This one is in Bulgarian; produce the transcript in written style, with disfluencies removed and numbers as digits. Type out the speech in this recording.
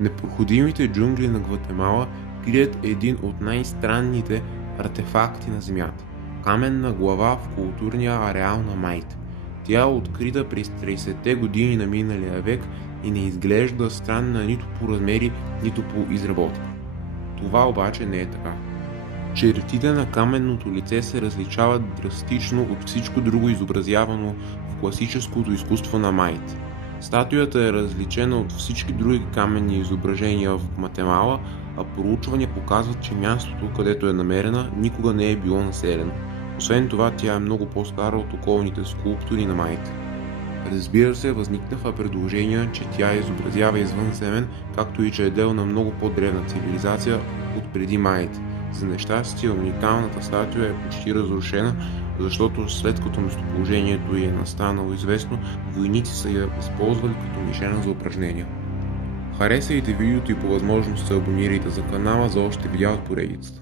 Непроходимите джунгли на Гватемала крият един от най-странните артефакти на Земята – каменна глава в културния ареал на Майт. Тя е открита през 30-те години на миналия век и не изглежда странна нито по размери, нито по изработка. Това обаче не е така. Чертите на каменното лице се различават драстично от всичко друго изобразявано в класическото изкуство на Майт. Статуята е различена от всички други каменни изображения в Гватемала, а проучвания показват, че мястото, където е намерена, никога не е било населено. Освен това, тя е много по-стара от околните скулптури на Майт. Разбира се, възникнаха предложения, че тя изобразява извънземен, както и че е дел на много по-древна цивилизация от преди Майт. За нещастие, уникалната статуя е почти разрушена, защото след като местоположението й е настанало известно, войници са я използвали като мишена за упражнения. Харесайте видеото и по възможност се абонирайте за канала за още видеа от поредицата.